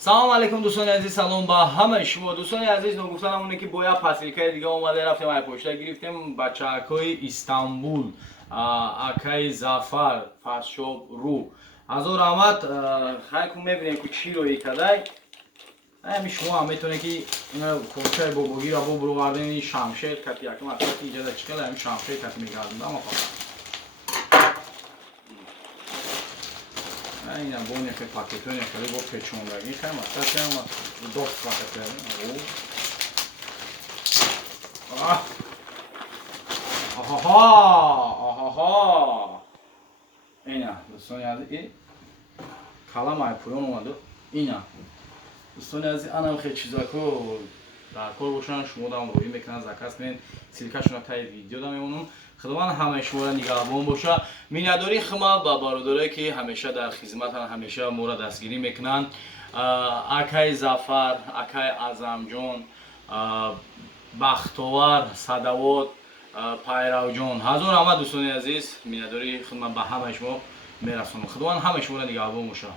салом алейкум дӯстони азиз, салом ба ҳамаи шумо. Дӯстони азиз, ногуфтан ҳамоне ки бо як посилкаи дига омаде рафтем, ай почта гирифтем бачаакҳои Истанбул, акаи Зафар фаршоб рӯ. Ҳазор раҳмат. хайку мебинем ки чӣ роӣ кадай. Ами шумо ҳам метавонед ки ина кошаи бобогиро бо бировардем, ин шамшер кати якум акати иҷода чикала, ами шамшер кати мегардонам фақат. Ина бо нехе пакетони хеле бо печондагӣ хайма тасям дост пакетони. Аҳаҳа. Ина дӯстони азиз, калам ай пӯён омаду. Ина дӯстони азиз, анам хеле чизако дар кор бошанд, шумо дам роҳӣ мекунанд, заказ мен силкашона таи видео да мемонам. Худованд ҳамаи шуморо нигаҳбон боша. Миннатдорӣ хизмат ба бародаре ки ҳамеша дар хизматанд, ҳамеша моро дастгирӣ мекунанд. Акаи Зафар, акаи Азамҷон, Бахтовар, Садовод, Пайравҷон. Ҳазор раҳмат дӯстони азиз. Миннатдорӣ хизмат ба ҳамаи шумо мерасонам. Худованд ҳамаи шуморо нигаҳбон боша.